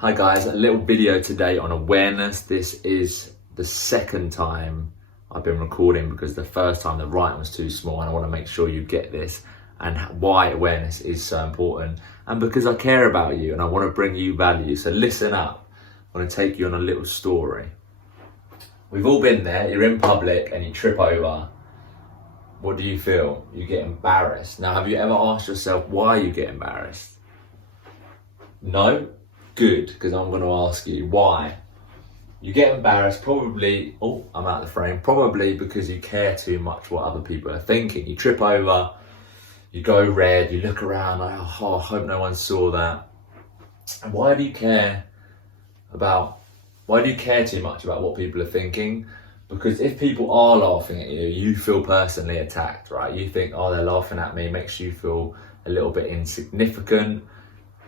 Hi guys, a little video today on awareness. This is the second time I've been recording because the first time the writing was too small, and I want to make sure you get this and why awareness is so important, and because I care about you and I want to bring you value. So listen up. I want to take you on a little story. We've all been there. You're in public and you trip over. What do you feel? You get embarrassed. Now, have you ever asked yourself why you get embarrassed? No? Good, because I'm going to ask you why. You get embarrassed probably, I'm out of the frame, probably because you care too much what other people are thinking. You trip over, you go red, you look around like, oh, I hope no one saw that. And why do you care too much about what people are thinking? Because if people are laughing at you, you feel personally attacked, right? You think, oh, they're laughing at me, makes you feel a little bit insignificant.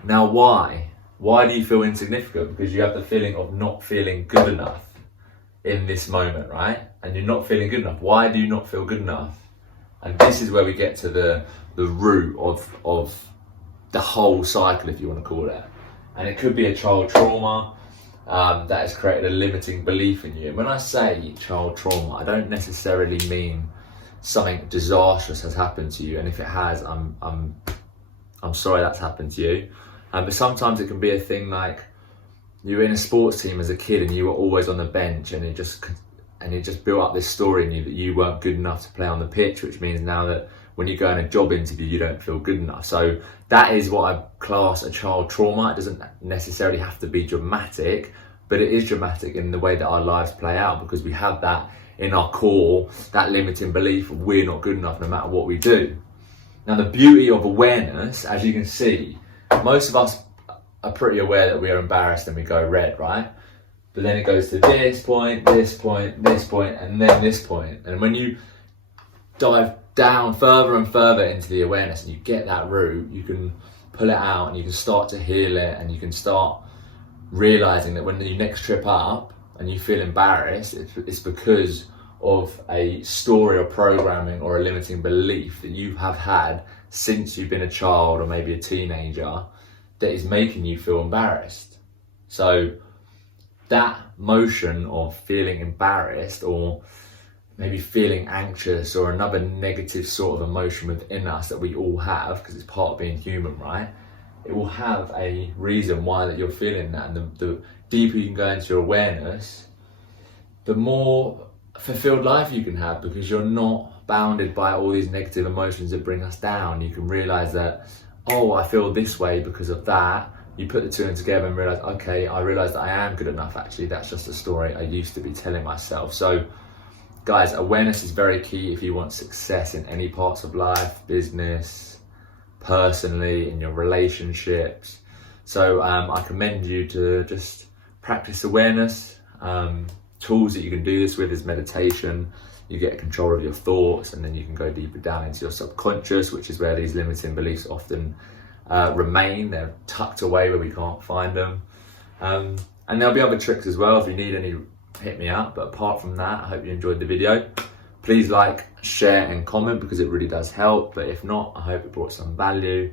Now, why? Why do you feel insignificant? Because you have the feeling of not feeling good enough in this moment, right? And you're not feeling good enough. Why do you not feel good enough? And this is where we get to the root of the whole cycle, if you want to call it. And it could be a child trauma that has created a limiting belief in you. And when I say child trauma, I don't necessarily mean something disastrous has happened to you. And if it has, I'm sorry that's happened to you. But sometimes it can be a thing like you were in a sports team as a kid and you were always on the bench, and it just built up this story in you that you weren't good enough to play on the pitch, which means now that when you go in a job interview, you don't feel good enough. So that is what I class a child trauma. It doesn't necessarily have to be dramatic, but it is dramatic in the way that our lives play out, because we have that in our core, that limiting belief of we're not good enough no matter what we do. Now, the beauty of awareness, as you can see, most of us are pretty aware that we are embarrassed and we go red, right? But then it goes to this point, this point, this point, and then this point. And when you dive down further and further into the awareness and you get that root, you can pull it out and you can start to heal it, and you can start realizing that when you next trip up and you feel embarrassed, it's because of a story or programming or a limiting belief that you have had since you've been a child or maybe a teenager that is making you feel embarrassed. So that motion of feeling embarrassed, or maybe feeling anxious, or another negative sort of emotion within us that we all have, because it's part of being human, right? It will have a reason why that you're feeling that. And the deeper you can go into your awareness, the more fulfilled life you can have, because you're not bounded by all these negative emotions that bring us down. You can realize that, oh, I feel this way because of that. You put the two in together and realize, okay, I realize that I am good enough. Actually, that's just a story I used to be telling myself. So guys, awareness is very key if you want success in any parts of life, business, personally, in your relationships. So I commend you to just practice awareness. Tools that you can do this with is meditation. You get control of your thoughts, and then you can go deeper down into your subconscious, which is where these limiting beliefs often remain. They're tucked away where we can't find them. And there'll be other tricks as well. If you need any, hit me up. But apart from that, I hope you enjoyed the video. Please like, share and comment, because it really does help. But if not, I hope it brought some value.